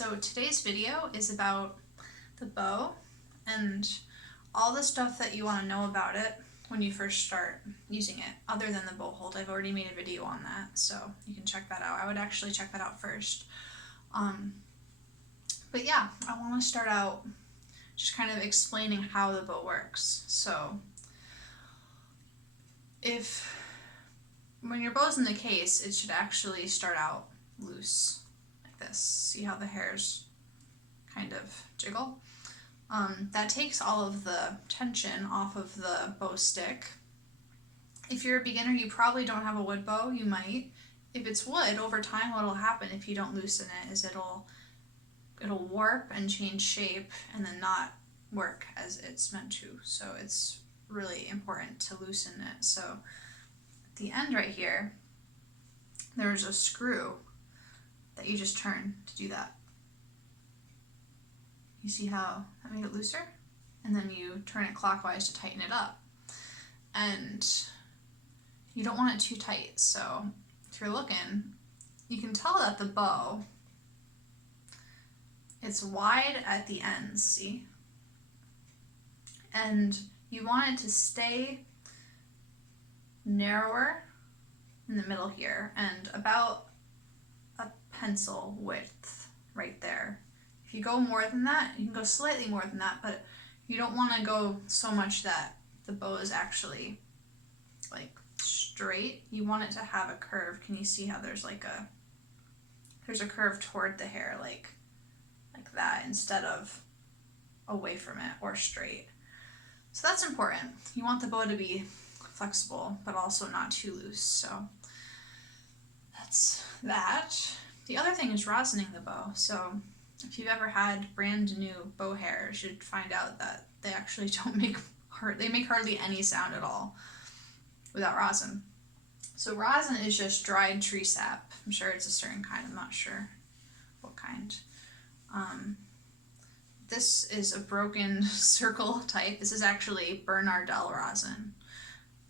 So today's video is about the bow and all the stuff that you want to know about it when you first start using it, other than the bow hold. I've already made a video on that, so you can check that out. I would actually check that out first. But yeah, I want to start out just kind of explaining how the bow works. So when your bow's in the case, it should actually start out loose like this. See how the hairs kind of jiggle? That takes all of the tension off of the bow stick. If you're a beginner, you probably don't have a wood bow. You might. If it's wood, over time what'll happen if you don't loosen it is it'll warp and change shape and then not work as it's meant to. So it's really important to loosen it. So at the end right here, there's a screw that you just turn to do that. You see how that made it looser? And then you turn it clockwise to tighten it up. And you don't want it too tight. So if you're looking, you can tell that the bow, it's wide at the ends, see? And you want it to stay narrower in the middle here and about a pencil width right there. If you go more than that, you can go slightly more than that, but you don't want to go so much that the bow is actually like straight. You want it to have a curve. Can you see how there's a curve toward the hair like that instead of away from it or straight. So that's important. You want the bow to be flexible, but also not too loose. So that's that. The other thing is rosining the bow. So if you've ever had brand new bow hair, you should find out that they actually don't make hardly any sound at all without rosin. So rosin is just dried tree sap. I'm sure it's a certain kind. I'm not sure what kind. This is a broken circle type. This is actually Bernardelle rosin.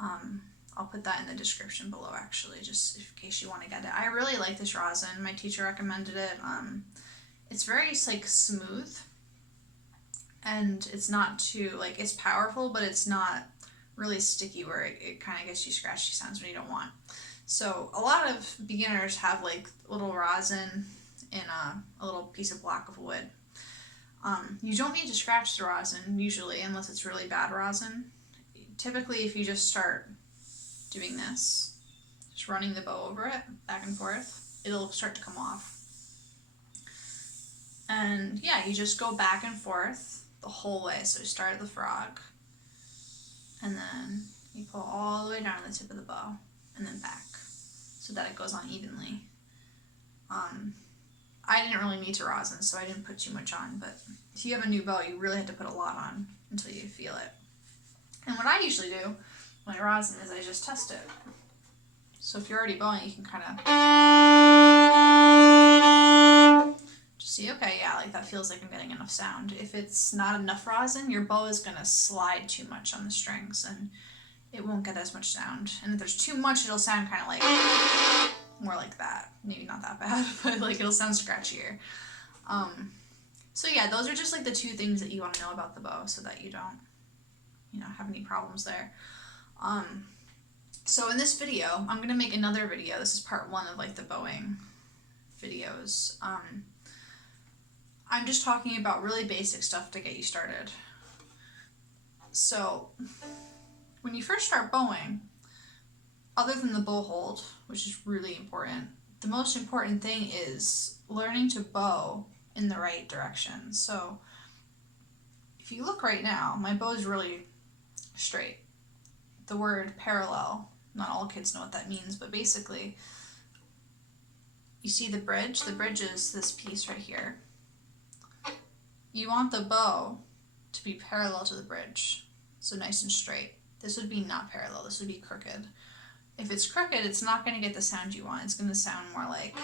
I'll put that in the description below actually, just in case you want to get it. I really like this rosin. My teacher recommended it. It's very like smooth, and it's not too it's powerful, but it's not really sticky where it kind of gives you scratchy sounds when you don't want. So a lot of beginners have like little rosin in a little piece of block of wood. You don't need to scratch the rosin usually unless it's really bad rosin. Typically if you just start doing this, just running the bow over it back and forth, it'll start to come off. And yeah, you just go back and forth the whole way. So you start at the frog, and then you pull all the way down to the tip of the bow, and then back, so that it goes on evenly. I didn't really need to rosin, so I didn't put too much on, but if you have a new bow, you really have to put a lot on until you feel it. And what I usually do when I rosin is I just test it. So if you're already bowing, you can kind of just see, okay, yeah, like that feels like I'm getting enough sound. If it's not enough rosin, your bow is going to slide too much on the strings and it won't get as much sound. And if there's too much, it'll sound kind of like more like that. Maybe not that bad, but like it'll sound scratchier. So yeah, those are just like the two things that you want to know about the bow so that you don't, have any problems there. So in this video, I'm going to make another video. This is part one of like the bowing videos. I'm just talking about really basic stuff to get you started. So when you first start bowing, other than the bow hold, which is really important, the most important thing is learning to bow in the right direction. So if you look right now, my bow is really straight. The word parallel, not all kids know what that means, but basically, you see the bridge? The bridge is this piece right here. You want the bow to be parallel to the bridge, so nice and straight. This would be not parallel, this would be crooked. If it's crooked, it's not going to get the sound you want. It's going to sound more like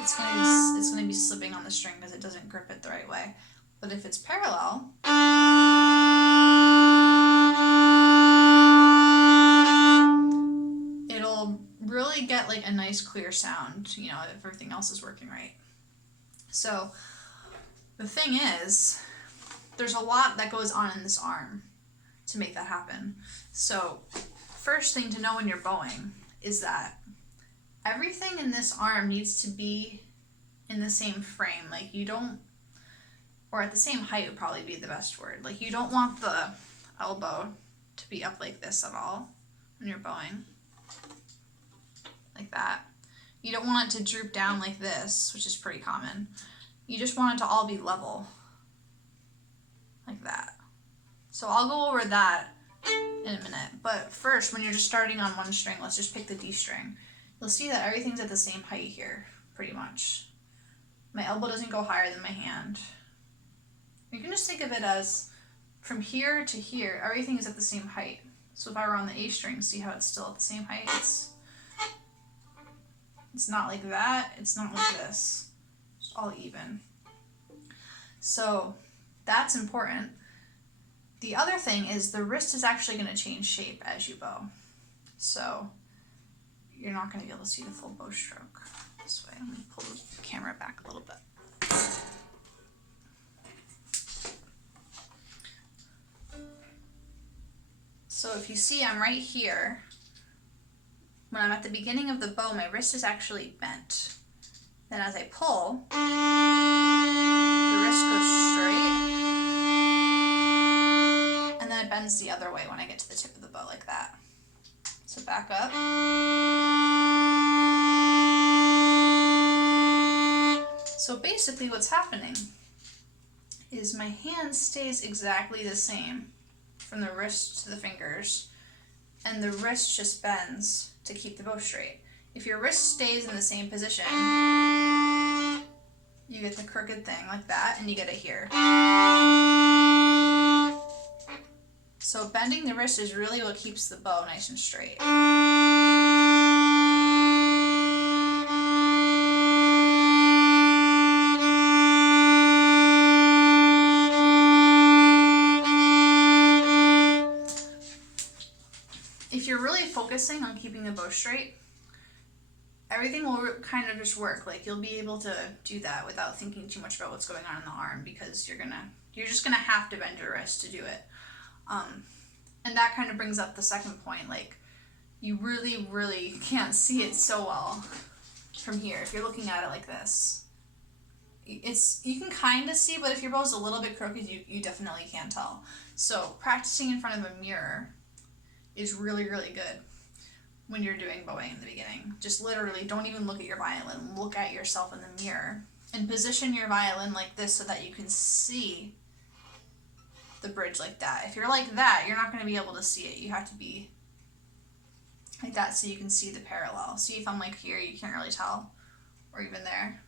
it's going to be slipping on the string because it doesn't grip it the right way. But if it's parallel, it'll really get like a nice clear sound, if everything else is working right. So the thing is, there's a lot that goes on in this arm to make that happen. So first thing to know when you're bowing is that everything in this arm needs to be in the same frame. Like you don't, or at the same height would probably be the best word. Like you don't want the elbow to be up like this at all when you're bowing. Like that. You don't want it to droop down like this, which is pretty common. You just want it to all be level. Like that. So I'll go over that in a minute. But first, when you're just starting on one string, let's just pick the D string. You'll see that everything's at the same height here, pretty much. My elbow doesn't go higher than my hand. You can just think of it as from here to here, everything is at the same height. So if I were on the A string, see how it's still at the same height? It's not like that, it's not like this. It's all even. So that's important. The other thing is the wrist is actually going to change shape as you bow. So you're not going to be able to see the full bow stroke this way. Let me pull the camera back a little bit. So if you see, I'm right here. When I'm at the beginning of the bow, my wrist is actually bent. Then as I pull, the wrist goes straight, and then it bends the other way when I get to the tip of the bow like that. So back up. So basically what's happening is my hand stays exactly the same from the wrist to the fingers, and the wrist just bends to keep the bow straight. If your wrist stays in the same position, you get the crooked thing like that, and you get it here. So bending the wrist is really what keeps the bow nice and straight. If you're really focusing on keeping the bow straight, everything will kind of just work. Like you'll be able to do that without thinking too much about what's going on in the arm, because you're just gonna have to bend your wrist to do it. And that kind of brings up the second point. Like you really can't see it so well from here if you're looking at it like this. You can kind of see, but if your bow's a little bit crooked, you definitely can't tell. So practicing in front of a mirror is really good when you're doing bowing in the beginning. Just literally don't even look at your violin. Look at yourself in the mirror and position your violin like this so that you can see the bridge like that. If you're like that, you're not going to be able to see it. You have to be like that so you can see the parallel. See, if I'm like here, you can't really tell, or even there.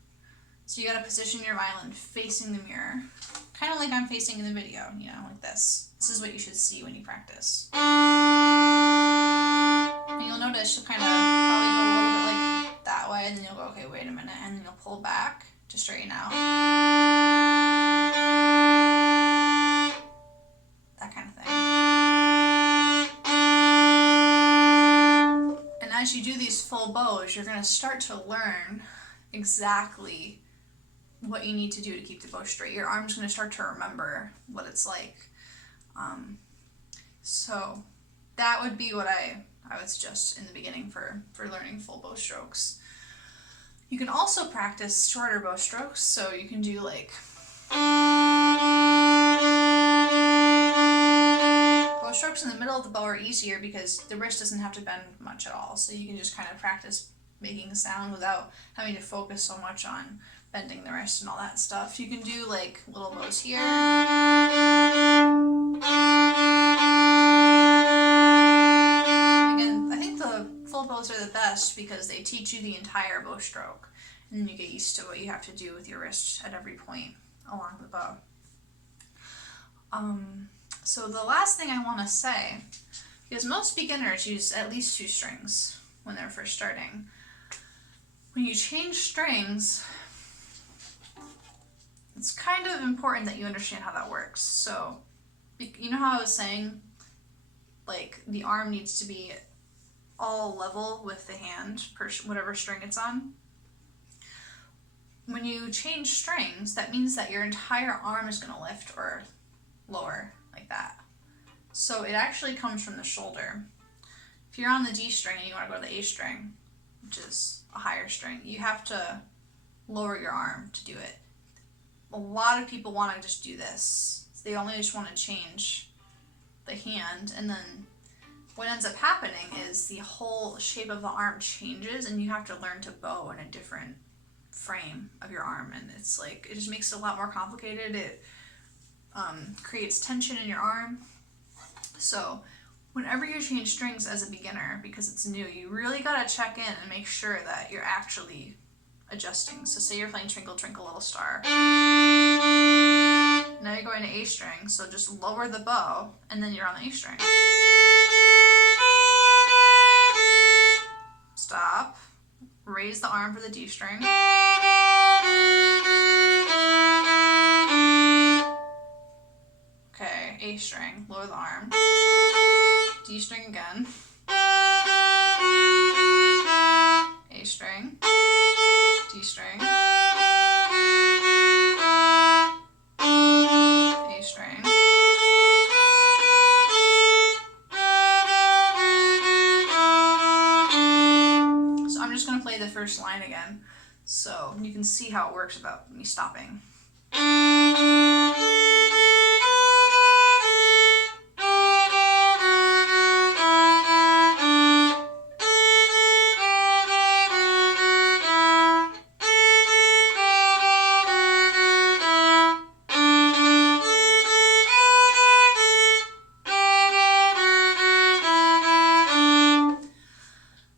So you got to position your violin facing the mirror, kind of like I'm facing in the video, you know, like this. This is what you should see when you practice. And you'll notice you'll kind of probably go a little bit like that way, and then you'll go, okay, wait a minute, and then you'll pull back to straighten out. That kind of thing. And as you do these full bows, you're going to start to learn exactly what you need to do to keep the bow straight. Your arm's going to start to remember what it's like. So that would be what I would suggest in the beginning for learning full bow strokes. You can also practice shorter bow strokes, so you can do like bow strokes in the middle of the bow are easier because the wrist doesn't have to bend much at all, so you can just kind of practice making a sound without having to focus so much on bending the wrist and all that stuff. You can do like little bows here. Again, I think the full bows are the best because they teach you the entire bow stroke, and then you get used to what you have to do with your wrist at every point along the bow. So the last thing I want to say, because most beginners use at least 2 strings when they're first starting. When you change strings, it's kind of important that you understand how that works. So, you know how I was saying, like, the arm needs to be all level with the hand, whatever string it's on? when you change strings, that means that your entire arm is going to lift or lower like that. So it actually comes from the shoulder. If you're on the D string and you want to go to the A string, which is a higher string, you have to lower your arm to do it. A lot of people want to just do this. They only just want to change the hand, and then what ends up happening is the whole shape of the arm changes, and you have to learn to bow in a different frame of your arm, and it's like, it just makes it a lot more complicated. It creates tension in your arm. So whenever you change strings as a beginner, because it's new, you really got to check in and make sure that you're actually adjusting. So say you're playing Twinkle Twinkle Little Star. Now you're going to A string, so just lower the bow, and then you're on the A string. Stop. Raise the arm for the D string. Okay, A string, lower the arm. D string again. A string. D string. A string. So I'm just going to play the first line again so you can see how it works without me stopping.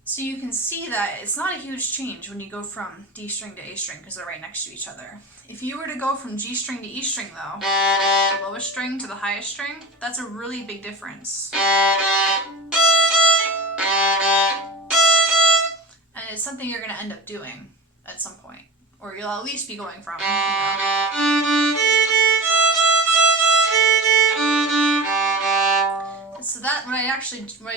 So you can see that it's not a huge change when you go from D string to A string because they're right next to each other. If you were to go from G string to E string though, the lowest string to the highest string, that's a really big difference. And it's something you're going to end up doing at some point, or you'll at least be going from, So that, what I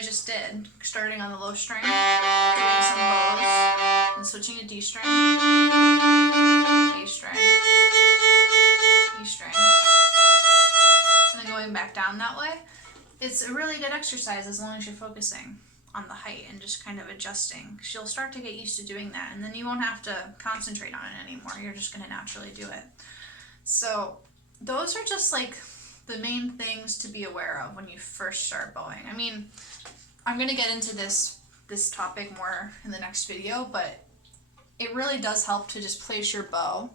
just did, starting on the low string, doing some bows, and switching to D string, A string, E string, and then going back down that way, it's a really good exercise as long as you're focusing on the height and just kind of adjusting. Because you'll start to get used to doing that, and then you won't have to concentrate on it anymore. You're just going to naturally do it. So those are just like the main things to be aware of when you first start bowing. I mean, I'm going to get into this topic more in the next video, but it really does help to just place your bow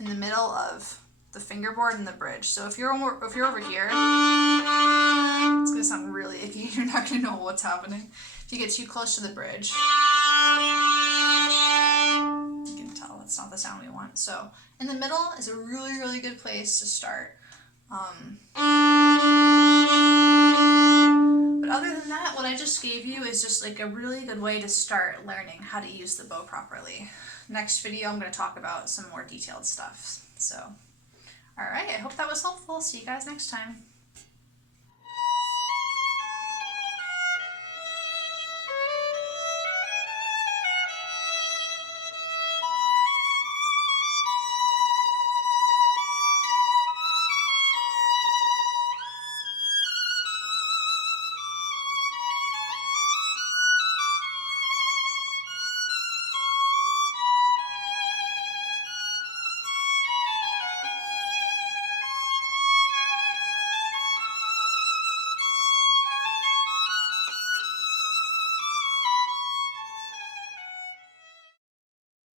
in the middle of the fingerboard and the bridge. So if you're over here, it's going to sound really icky. You're not going to know what's happening. If you get too close to the bridge, you can tell that's not the sound we want. So in the middle is a really, really good place to start. But other than that, what I just gave you is just like a really good way to start learning how to use the bow properly. Next video, I'm going to talk about some more detailed stuff. So, alright, I hope that was helpful. See you guys next time.